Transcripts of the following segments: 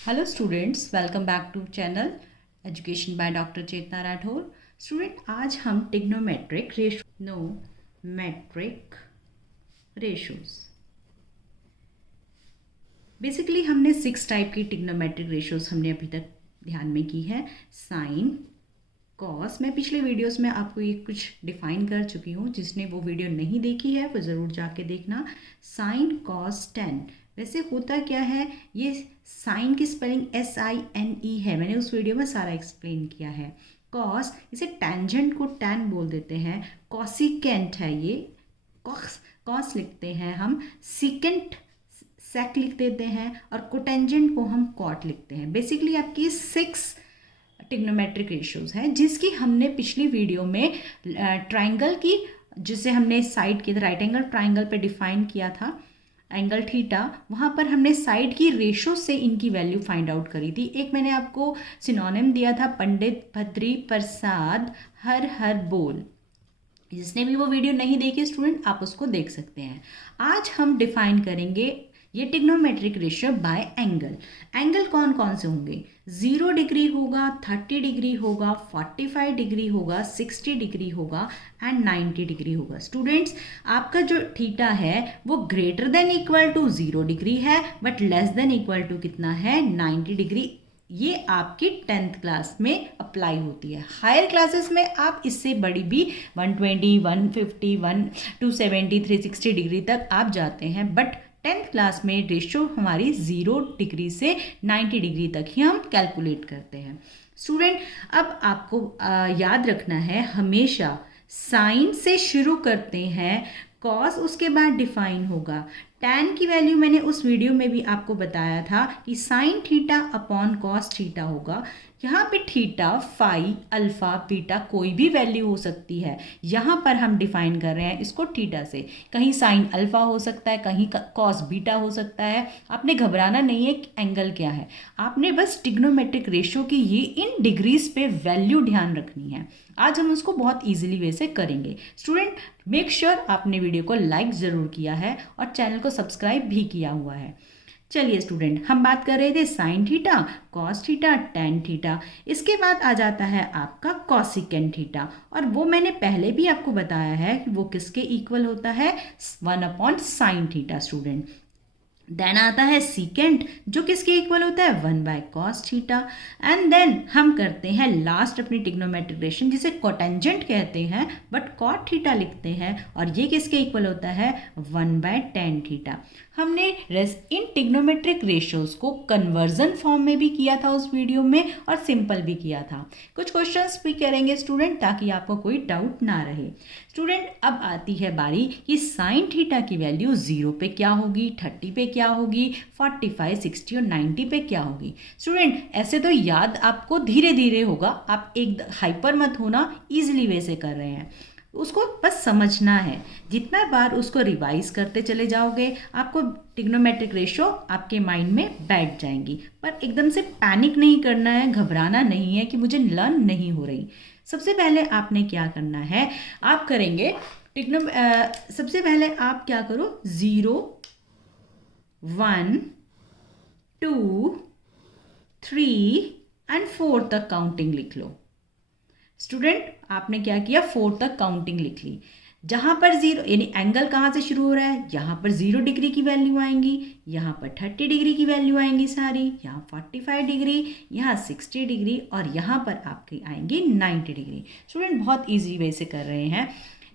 Hello students, welcome back to channel education by doctor Chetna Rathore. Student, आज हम trigonometric ratios basically हमने 6 type की trigonometric ratios हमने अभी तक ध्यान में की है। साइन, कॉस, मैं पिछले वीडियोस में आपको ये कुछ डिफाइन कर चुकी हूँ। जिसने वो वीडियो नहीं देखी है वो ज़रूर जाके देखना। Sine, cos, tan. वैसे होता क्या है, ये साइन की स्पेलिंग SINE है, मैंने उस वीडियो में सारा एक्सप्लेन किया है। कॉस, इसे टेंजेंट को टैन बोल देते हैं। कॉसिकेंट है ये, कॉस लिखते हैं हम। सीकेंट सेक लिख देते हैं और कोटेंजेंट को हम कॉट लिखते हैं। बेसिकली आपकी 6 टिग्नोमेट्रिक रेशियोज हैं जिसकी हमने पिछली वीडियो में ट्राइंगल की, जिसे हमने साइड की राइट एंगल ट्राइंगल पे डिफाइन किया था, एंगल थीटा, वहाँ पर हमने साइड की रेशो से इनकी वैल्यू फाइंड आउट करी थी। एक मैंने आपको सिनोनिम दिया था, पंडित भद्री प्रसाद हर हर बोल। जिसने भी वो वीडियो नहीं देखी स्टूडेंट, आप उसको देख सकते हैं। आज हम डिफाइन करेंगे ये trigonometric ratio by angle. Angle कौन कौन से होंगे? 0 डिग्री होगा, 30 डिग्री होगा, 45 डिग्री होगा, 60 डिग्री होगा एंड 90 डिग्री होगा। स्टूडेंट्स, आपका जो थीटा है वो greater than equal to 0 degree है but less than equal to कितना है? 90 डिग्री। ये आपकी 10th क्लास में अप्लाई होती है। हायर क्लासेस में आप इससे बड़ी भी 120, 150, 270, 360 डिग्री तक आप जाते हैं, बट 10th क्लास में रेशो हमारी 0 डिग्री से 90 डिग्री तक ही हम कैलकुलेट करते हैं। स्टूडेंट, अब आपको याद रखना है, हमेशा साइन से शुरू करते हैं, कॉस उसके बाद डिफाइन होगा। टैन की वैल्यू मैंने उस वीडियो में भी आपको बताया था कि sine theta upon cos theta होगा। यहाँ पे थीटा, फाई, अल्फा, बीटा कोई भी वैल्यू हो सकती है। यहाँ पर हम डिफाइन कर रहे हैं इसको थीटा से। कहीं साइन अल्फा हो सकता है, कहीं कॉस बीटा हो सकता है। आपने घबराना नहीं है कि एंगल क्या है, आपने बस टिग्नोमेट्रिक रेशियो की ये इन डिग्रीज पे वैल्यू ध्यान रखनी है। आज हम उसको बहुत ईजिली वे से करेंगे। स्टूडेंट, मेक श्योर आपने वीडियो को लाइक ज़रूर किया है और चैनल को सब्सक्राइब भी किया हुआ है। चलिए स्टूडेंट, हम बात कर रहे थे sine theta, cos theta, tan theta. इसके बाद आ जाता है आपका कॉसिकेंट थीटा, और वो मैंने पहले भी आपको बताया है कि वो किसके इक्वल होता है? 1 upon sine theta. Student, then आता है सीकेंट, जो किसके इक्वल होता है? 1 by cos theta. And then हम करते हैं लास्ट अपनी टिग्नोमेट्रिक रेशन, जिसे कोटेंजेंट कहते हैं बट कॉट थीटा लिखते हैं, और ये किसके इक्वल होता है? 1 बाय टेन थीटा। हमने इन टिग्नोमेट्रिक रेशियोज को कन्वर्जन फॉर्म में भी किया था उस वीडियो में, और सिंपल भी किया था। कुछ क्वेश्चंस भी करेंगे स्टूडेंट, ताकि आपको कोई डाउट ना रहे। स्टूडेंट, अब आती है बारी कि साइन थीटा की वैल्यू 0 पे क्या होगी, 30 पे क्या होगी, 45, 60 और 90 पे क्या होगी। स्टूडेंट, ऐसे तो याद आपको धीरे धीरे होगा, आप एक हाइपर मत होना, ईजिली वे से कर रहे हैं। उसको बस समझना है। जितना बार उसको रिवाइज करते चले जाओगे, आपको टिग्नोमेट्रिक रेशियो आपके माइंड में बैठ जाएंगी। पर एकदम से पैनिक नहीं करना है, घबराना नहीं है कि मुझे लर्न नहीं हो रही। सबसे पहले आपने क्या करना है, आप करेंगे सबसे पहले आप क्या करो, 0, 1, 2, 3 एंड 4 तक काउंटिंग लिख लो। स्टूडेंट, आपने क्या किया, 4 तक काउंटिंग लिख ली। जहाँ पर 0 यानी एंगल कहाँ से शुरू हो रहा है, यहाँ पर 0 डिग्री की वैल्यू आएंगी, यहाँ पर 30 डिग्री की वैल्यू आएंगी सारी, यहाँ 45 डिग्री, यहाँ 60 डिग्री, और यहाँ पर आपकी आएंगी 90 डिग्री। स्टूडेंट, बहुत ईजी वे से कर रहे हैं।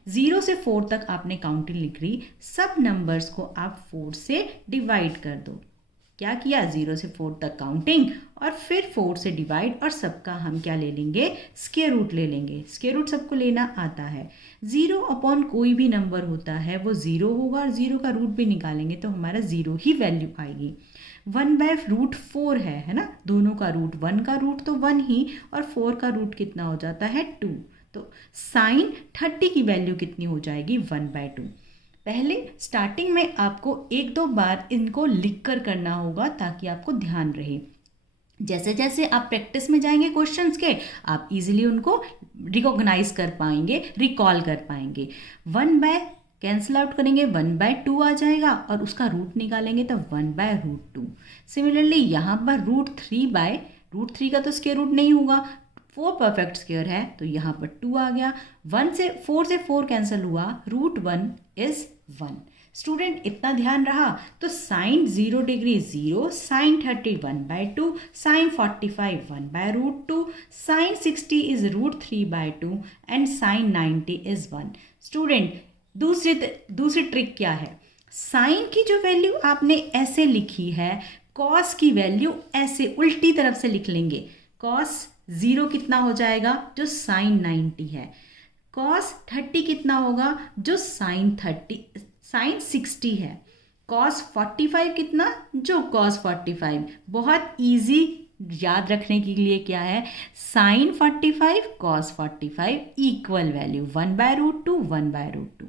0 से 4 तक आपने काउंटिंग लिख ली। सब नंबर्स को आप 4 से डिवाइड कर दो। क्या किया, 0 से 4 तक काउंटिंग और फिर 4 से डिवाइड, और सबका हम क्या ले लेंगे, स्क्वायर रूट ले लेंगे। स्क्वायर रूट सबको लेना आता है। 0 अपॉन कोई भी नंबर होता है वो 0 होगा, और 0 का रूट भी निकालेंगे तो हमारा 0 ही वैल्यू आएगी। 1 बाय रूट 4 है ना, दोनों का रूट, 1 का रूट तो 1 ही, और 4 का रूट कितना हो जाता है? 2। तो साइन 30 की वैल्यू कितनी हो जाएगी? 1 बाय 2। पहले स्टार्टिंग में आपको 1-2 बार इनको लिख कर करना होगा ताकि आपको ध्यान रहे। जैसे जैसे आप प्रैक्टिस में जाएंगे क्वेश्चंस के, आप इजीली उनको रिकॉग्नाइज कर पाएंगे, रिकॉल कर पाएंगे। 1 बाय कैंसिल आउट करेंगे 1/2 आ जाएगा और उसका रूट निकालेंगे तो 1/√2। सिमिलरली यहाँ पर √3 का तो स्क्वायर रूट नहीं होगा, 4 परफेक्ट स्क्वायर है तो यहाँ पर 2 आ गया। 4 से 4 कैंसिल हुआ, √1 इज 1। स्टूडेंट इतना ध्यान रहा तो sine 0 degree 0, sine 30 1/2, sine 45 1/√2, sine 60 is √3/2 and sine 90 is 1। Student दूसरी ट्रिक क्या है, साइन की जो वैल्यू आपने ऐसे लिखी है, कॉस की वैल्यू ऐसे उल्टी तरफ से लिख लेंगे। कॉस 0 कितना हो जाएगा, जो साइन 90 है। कॉस 30 कितना होगा, जो साइन 60 है। कॉस 45 कितना, जो कॉस 45। बहुत इजी याद रखने के लिए क्या है, sine 45 cos 45 equal value 1/√2 1/√2।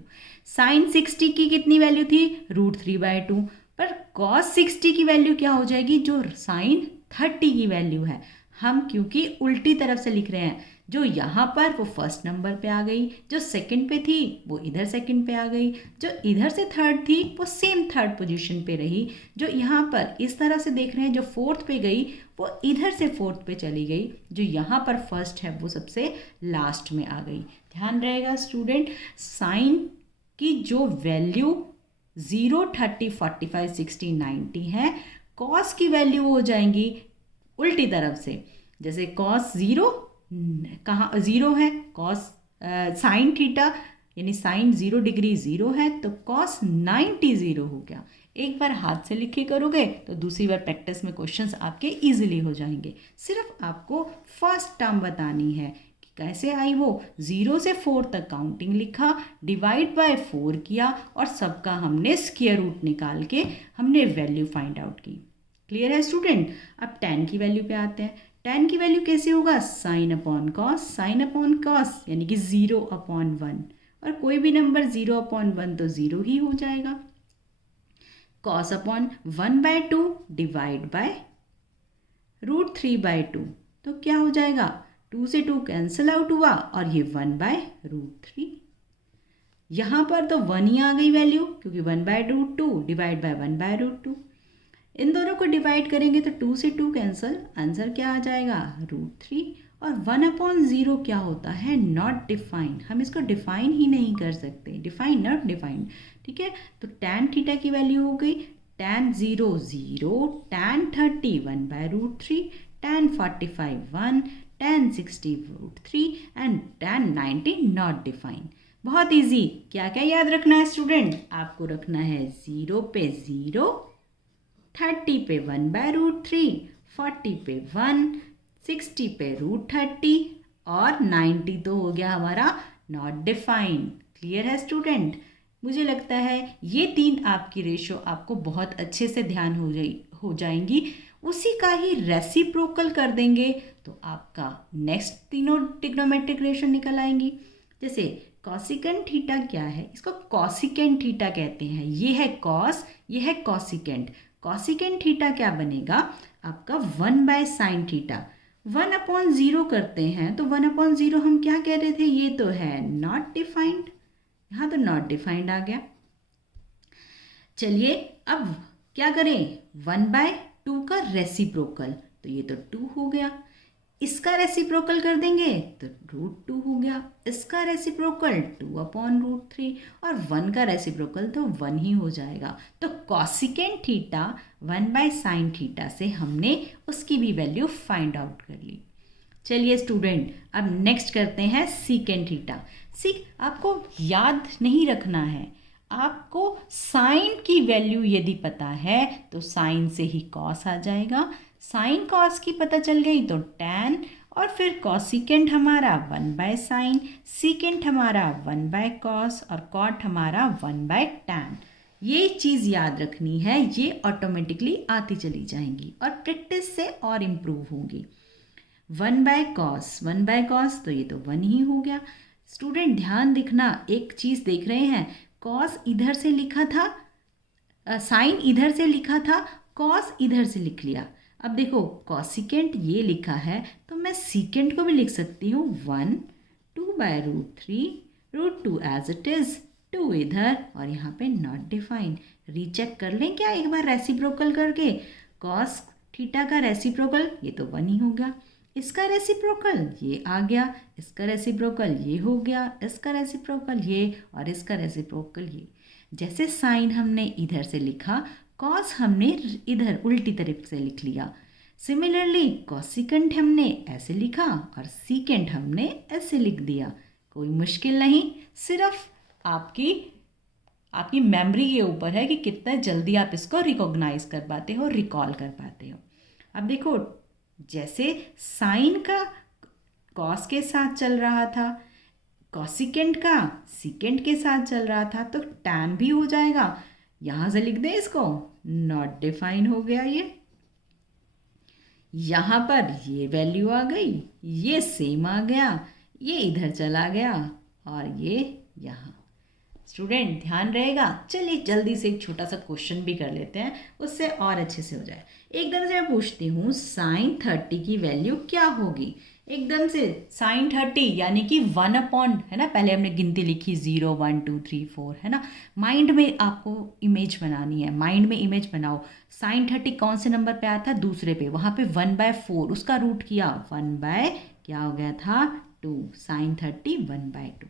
Sine 60 की कितनी वैल्यू थी, √3/2, पर कॉस 60 की वैल्यू क्या हो जाएगी, जो साइन 30 की वैल्यू है। हम क्योंकि उल्टी तरफ से लिख रहे हैं, जो यहाँ पर वो फर्स्ट नंबर पे आ गई, जो सेकंड पे थी वो इधर सेकंड पे आ गई, जो इधर से थर्ड थी वो सेम थर्ड पोजीशन पे रही, जो यहाँ पर इस तरह से देख रहे हैं जो फोर्थ पे गई वो इधर से फोर्थ पे चली गई, जो यहाँ पर फर्स्ट है वो सबसे लास्ट में आ गई। ध्यान रहेगा स्टूडेंट, साइन की जो वैल्यू 0 30 45 60 90 है, कॉस की वैल्यू हो जाएंगी उल्टी तरफ से। जैसे कॉस 0 कहाँ 0 है, कॉस साइन थीटा यानी साइन 0 डिग्री 0 है तो कॉस 90 0 हो गया। एक बार हाथ से लिखे करोगे तो दूसरी बार प्रैक्टिस में क्वेश्चंस आपके इजीली हो जाएंगे। सिर्फ आपको फर्स्ट टर्म बतानी है कि कैसे आई वो। 0 से 4 तक काउंटिंग लिखा, डिवाइड बाय 4 किया और सबका हमने स्क्वायर रूट निकाल के हमने वैल्यू फाइंड आउट की। क्लियर है स्टूडेंट। अब tan की वैल्यू पे आते हैं। tan की वैल्यू कैसे होगा, साइन अपॉन कॉस यानी कि 0/1, और कोई भी नंबर 0/1 तो 0 ही हो जाएगा। कॉस अपॉन 1/2 डिवाइड बाय √3/2 तो क्या हो जाएगा, 2 से 2 कैंसिल आउट हुआ और ये 1/√3। यहाँ पर तो 1 ही आ गई वैल्यू क्योंकि 1/√2 डिवाइड बाय 1/√2। इन दोनों को डिवाइड करेंगे तो 2 से 2 कैंसिल, आंसर क्या आ जाएगा, √3। और 1/0 क्या होता है, नॉट डिफाइंड। हम इसको डिफाइन ही नहीं कर सकते, डिफाइन नॉट डिफाइंड। ठीक है, तो tan थीटा की वैल्यू हो गई tan 0 0, tan 30 1/√3, tan 45 1, tan 60 √3 and tan 90 not defined. बहुत इजी। क्या क्या याद रखना है स्टूडेंट, आपको रखना है 0 पे 0, 30 पे 1/√3, 40 पे 1, 60 पे √30 और 90 तो हो गया हमारा नॉट डिफाइंड। क्लियर है स्टूडेंट। मुझे लगता है ये 3 आपकी रेशो आपको बहुत अच्छे से ध्यान हो जाएंगी। उसी का ही रेसिप्रोकल कर देंगे तो आपका नेक्स्ट तीनों ट्रिग्नोमेट्रिक रेशो निकल आएंगी। जैसे कॉसिकेंट थीटा क्या है, इसको कॉसिकेंट थीटा कहते हैं। ये है कॉस, ये है कॉसिकेंट। कॉसिकेंट थीटा क्या बनेगा आपका 1/sin थीटा। 1/0 करते हैं तो 1/0 हम क्या कह रहे थे, ये तो है नॉट डिफाइंड, यहाँ तो नॉट डिफाइंड आ गया। चलिए अब क्या करें, 1/2 का रेसिप्रोकल, तो ये तो 2 हो गया। इसका रेसिप्रोकल कर देंगे तो √2 हो गया। इसका रेसिप्रोकल 2/√3 और 1 का रेसिप्रोकल तो 1 ही हो जाएगा। तो कॉसिकेंट थीटा 1/sin थीटा से हमने उसकी भी वैल्यू फाइंड आउट कर ली। चलिए स्टूडेंट अब नेक्स्ट करते हैं सीकेंट थीटा। आपको याद नहीं रखना है, आपको साइन की वैल्यू यदि पता है तो साइन से ही कॉस आ जाएगा। साइन कॉस की पता चल गई तो tan, और फिर कॉसिकेंट हमारा 1/sin, सीकेंट हमारा 1/cos और कॉट हमारा 1/tan। ये चीज़ याद रखनी है, ये ऑटोमेटिकली आती चली जाएंगी और प्रैक्टिस से और इम्प्रूव होंगी। 1/cos तो ये तो 1 ही हो गया। स्टूडेंट ध्यान दिखना, एक चीज़ देख रहे हैं, कॉस इधर से लिखा था, साइन इधर से लिखा था, कॉस इधर से लिख लिया। अब देखो कॉसिकेंट ये लिखा है तो मैं सीकेंट को भी लिख सकती हूँ 1 2/√3 √2 एज इट इज़ 2 इधर और यहाँ पे नॉट डिफाइन। रीचेक कर लें क्या एक बार रेसिप्रोकल करके। कॉस थीटा का रेसिप्रोकल ये तो 1 ही हो गया, इसका रेसिप्रोकल ये आ गया, इसका रेसिप्रोकल ये हो गया, इसका रेसिप्रोकल ये और इसका रेसिप्रोकल ये। जैसे साइन हमने इधर से लिखा, कॉस हमने इधर उल्टी तरफ से लिख लिया। सिमिलरली कॉसिकेंट हमने ऐसे लिखा और सीकेंट हमने ऐसे लिख दिया। कोई मुश्किल नहीं, सिर्फ आपकी मेमोरी के ऊपर है कि कितना जल्दी आप इसको रिकॉग्नाइज कर पाते हो, रिकॉल कर पाते हो। अब देखो, जैसे साइन का कॉस के साथ चल रहा था, कॉसिकेंट का सीकेंट के साथ चल रहा था, तो टैन भी हो जाएगा। यहाँ से लिख दें इसको, नॉट डिफाइन हो गया ये। यहाँ पर ये वैल्यू आ गई, ये सेम आ गया, ये इधर चला गया और ये यहाँ। स्टूडेंट ध्यान रहेगा। चलिए जल्दी से एक छोटा सा क्वेश्चन भी कर लेते हैं, उससे और अच्छे से हो जाए। एकदम से मैं पूछती हूँ साइन 30 की वैल्यू क्या होगी। एकदम से साइन 30 यानी कि 1 अपॉन, है ना, पहले हमने गिनती लिखी 0 1 2 3 4, है ना। माइंड में आपको इमेज बनानी है, माइंड में इमेज बनाओ। साइन 30 कौन से नंबर पे आया था, दूसरे पे, वहाँ पे 1/4 उसका रूट किया, 1 बाय क्या हो गया था 2। साइन 30 1/2।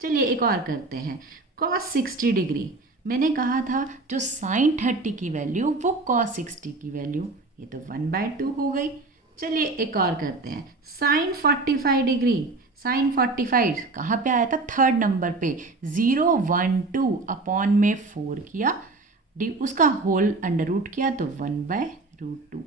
चलिए एक और करते हैं, कॉस 60 डिग्री। मैंने कहा था जो साइन 30 की वैल्यू वो कॉस 60 की वैल्यू, ये तो 1/2 हो गई। चलिए एक और करते हैं, साइन 45 डिग्री। साइन 45 कहाँ पे आया था, थर्ड नंबर पे, 0 1 2 अपॉन में 4 किया, उसका होल अंडर रूट किया तो 1/√2।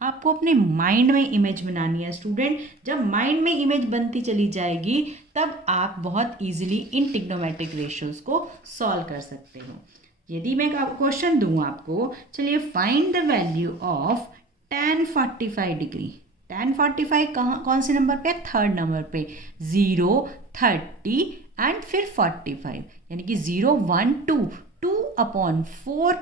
आपको अपने माइंड में इमेज बनानी है स्टूडेंट। जब माइंड में इमेज बनती चली जाएगी तब आप बहुत इजीली इन ट्रिग्नोमेट्रिक रेशियोज को सॉल्व कर सकते हो। यदि मैं क्वेश्चन दूं आपको, चलिए find the value of tan 45 degree. tan 45 कौन से नंबर पे है, थर्ड नंबर पे, 0 30 एंड फिर 45, यानी कि 0 1 2 अपॉन 4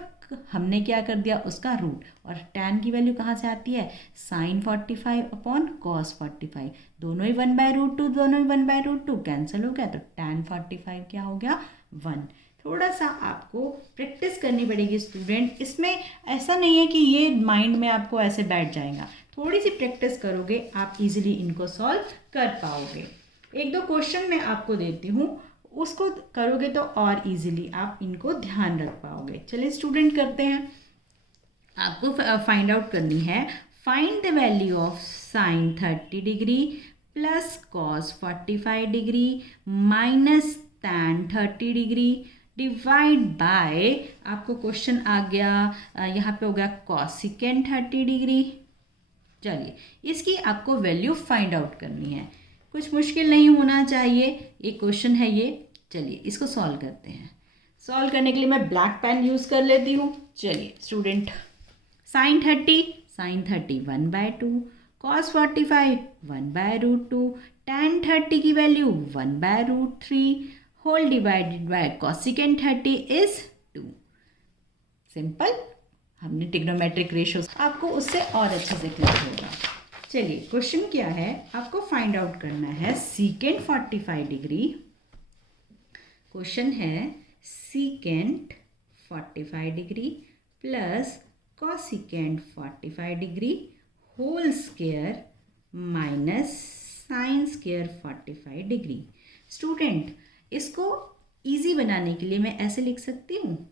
हमने क्या कर दिया, उसका रूट। और tan की वैल्यू कहाँ से आती है, साइन 45 अपॉन कॉस 45, दोनों ही 1/√2, दोनों ही 1/√2 कैंसिल हो गया, तो tan 45 क्या हो गया 1। थोड़ा सा आपको प्रैक्टिस करनी पड़ेगी स्टूडेंट। इसमें ऐसा नहीं है कि ये माइंड में आपको ऐसे बैठ जाएगा, थोड़ी सी प्रैक्टिस करोगे आप इजीली इनको सॉल्व कर पाओगे। एक दो क्वेश्चन मैं आपको देती हूँ, उसको करोगे तो और इजीली आप इनको ध्यान रख पाओगे। चलिए स्टूडेंट करते हैं। आपको फाइंड आउट करनी है, find the value of sine 30 degree plus cos 45 degree minus tan 30 degree divide by, आपको क्वेश्चन आ गया यहाँ पे हो गया कॉसिकेंट 30 डिग्री। चलिए इसकी आपको वैल्यू फाइंड आउट करनी है, कुछ मुश्किल नहीं होना चाहिए, एक क्वेश्चन है ये। चलिए इसको सॉल्व करते हैं। सॉल्व करने के लिए मैं ब्लैक पेन यूज़ कर लेती हूँ। चलिए स्टूडेंट, साइन 30 1/2, कॉस 45 1/√2, tan 30 की value 1/√3 whole divided by cosecant 30 is 2। Simple, हमने ट्रिग्नोमेट्रिक रेशियोज, आपको उससे और अच्छे से क्लियर होगा। चलिए क्वेश्चन क्या है, आपको फाइंड आउट करना है सीकेंट 45 डिग्री। क्वेश्चन है secant 45 degree plus cosecant 45 degree whole square minus sine square 45 degree. Student इसको इजी बनाने के लिए मैं ऐसे लिख सकती हूँ,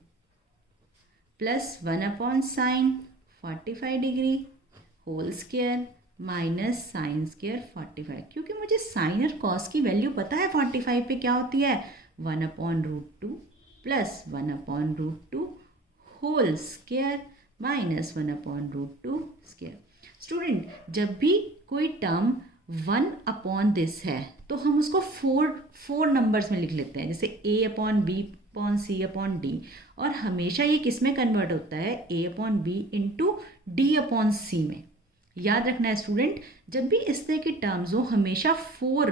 +1 upon sine 45 degree whole square minus sine square 45, क्योंकि मुझे साइन और कॉस की वैल्यू पता है 45 पे क्या होती है, 1/√2 plus 1/√2 whole square minus 1/√2 square. Student जब भी कोई टर्म 1 अपॉन दिस है तो हम उसको फोर नंबर्स में लिख लेते हैं, जैसे A/B/C/D, और हमेशा ये किस में कन्वर्ट होता है, A/B इंटू D/C में। याद रखना है स्टूडेंट, जब भी इस तरह की टर्म्स हो हमेशा 4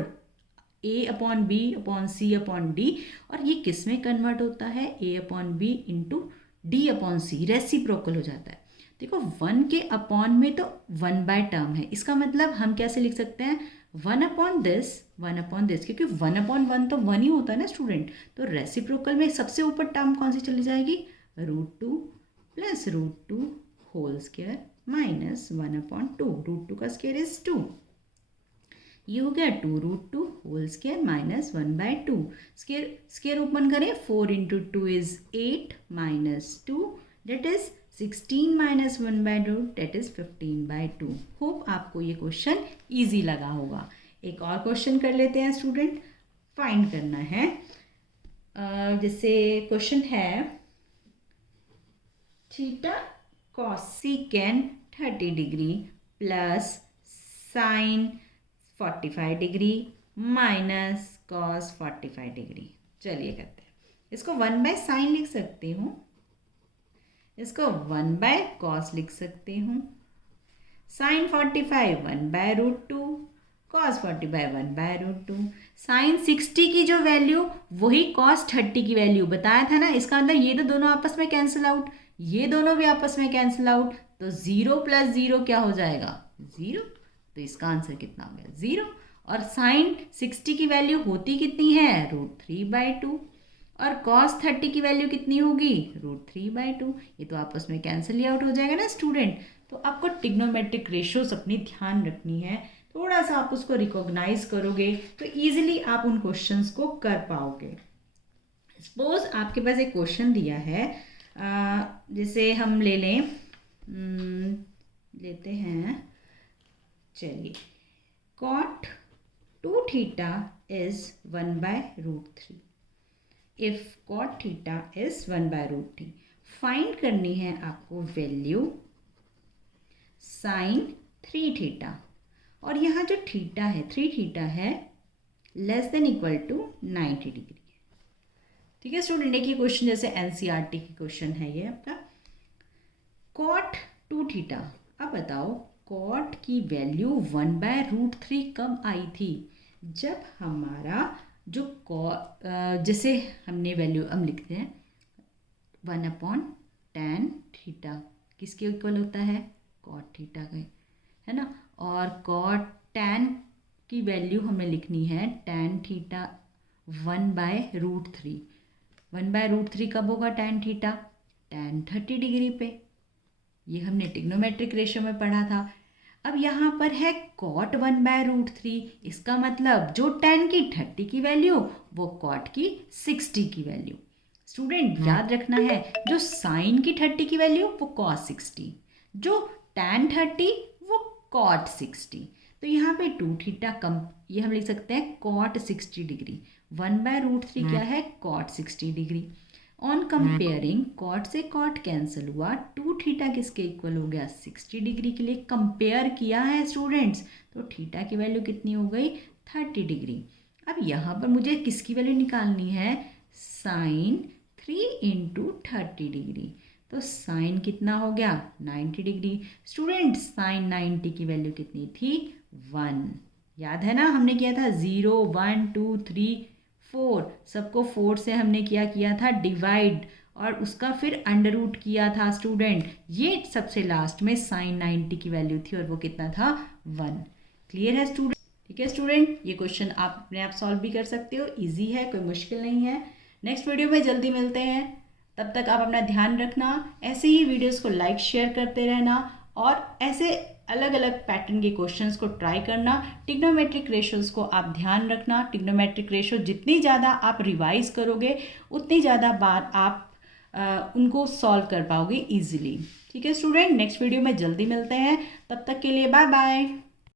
A/B/C/D, और ये किस में कन्वर्ट होता है, A/B इंटू D/C, रेसिप्रोकल हो जाता है। देखो 1 के अपॉन में तो 1 बाय टर्म है, इसका मतलब हम कैसे लिख सकते हैं, 1 अपॉन दिस, क्योंकि 1/1 तो 1 ही होता है ना स्टूडेंट, तो रेसिप्रोकल में सबसे ऊपर टर्म कौन सी चली जाएगी, √2 प्लस √2 होल स्क्वायर माइनस 1/2, √2 का स्क्वायर इज 2, ये हो गया 2√2 whole square minus 1/2, square open करें, 4 × 2 is 8 minus 2 that is 16 minus 1/2 that is 15/2। Hope आपको ये क्वेश्चन इजी लगा होगा। एक और क्वेश्चन कर लेते हैं स्टूडेंट, फाइंड करना है। जैसे क्वेश्चन है theta cosecant 30 degree plus sign 45 degree minus cos 45 degree. चलिए करते हैं, इसको 1/sin लिख सकती हूँ, इसको 1/cos लिख सकती हूँ, sin 45 1/√2, cos 45 1/√2, sin 60 की जो वैल्यू वही cos 30 की वैल्यू बताया था ना, इसका मतलब ये तो दोनों आपस में कैंसिल आउट, ये दोनों भी आपस में कैंसिल आउट, तो 0 + 0 क्या हो जाएगा, 0, तो इसका आंसर कितना हो गया, 0। और sin 60 की वैल्यू होती कितनी है, √3/2, और cos 30 की वैल्यू कितनी होगी, √3/2, ये तो आपस में कैंसिल ही आउट हो जाएगा ना स्टूडेंट। तो आपको ट्रिग्नोमेट्रिक रेशियोज अपनी ध्यान रखनी है, थोड़ा सा आप उसको रिकॉग्नाइज करोगे तो इजीली आप उन क्वेश्चंस को कर पाओगे। सपोज आपके पास एक क्वेश्चन दिया है, जैसे हम लेते हैं, चलिए, cot 2θ is 1/√3, if cot θ is 1/√3, find करनी है आपको वैल्यू sin 3θ, और यहाँ जो थीटा है 3θ है less than equal to 90 degree. ठीक है स्टूडेंट, एक ये क्वेश्चन जैसे एनसीईआरटी की क्वेश्चन है ये आपका, cot 2θ। अब बताओ cot की वैल्यू 1/√3 कब आई थी, जब हमारा जो जैसे हमने वैल्यू हम लिखते हैं 1/tan θ किसके इक्वल होता है, cot θ का, है ना, और cot tan की वैल्यू हमें लिखनी है tan θ 1/√3, 1/√3 कब होगा tan θ, tan 30 डिग्री पे, ये हमने ट्रिग्नोमेट्रिक रेशियो में पढ़ा था। अब यहाँ पर है cot 1/√3, इसका मतलब जो tan की 30 की वैल्यू वो cot की 60 की वैल्यू। स्टूडेंट याद रखना है, जो sin की 30 की वैल्यू वो cos 60, जो tan 30 वो cot 60, तो यहाँ पे 2θ कम, ये हम लिख सकते हैं cot 60 डिग्री, 1/√3 क्या है, cot 60 degree. On comparing cot से cot कैंसिल हुआ, 2θ किसके इक्वल हो गया, 60 डिग्री के लिए कंपेयर किया है स्टूडेंट्स, तो θ की वैल्यू कितनी हो गई, 30 डिग्री। अब यहाँ पर मुझे किसकी वैल्यू निकालनी है, sin 3 × 30 डिग्री, तो साइन कितना हो गया, 90 डिग्री। स्टूडेंट sin 90 की वैल्यू कितनी थी, 1, याद है ना, हमने किया था 0 1 2 3 4, सबको 4 से हमने किया था डिवाइड, और उसका फिर अंडर रूट किया था स्टूडेंट, ये सबसे लास्ट में sin 90 की वैल्यू थी, और वो कितना था, 1। क्लियर है स्टूडेंट, ठीक है स्टूडेंट, ये क्वेश्चन आप अपने आप सॉल्व भी कर सकते हो, इजी है, कोई मुश्किल नहीं है। नेक्स्ट वीडियो में जल्दी मिलते हैं, तब तक आप अपना ध्यान रखना, ऐसे ही वीडियोस को लाइक शेयर करते रहना, और ऐसे अलग अलग पैटर्न के क्वेश्चंस को ट्राई करना। ट्रिग्नोमेट्रिक रेशियोज को आप ध्यान रखना, ट्रिग्नोमेट्रिक रेशियो जितनी ज़्यादा आप रिवाइज करोगे उतनी ज़्यादा बार आप उनको सॉल्व कर पाओगे इजीली। ठीक है स्टूडेंट, नेक्स्ट वीडियो में जल्दी मिलते हैं, तब तक के लिए बाय बाय।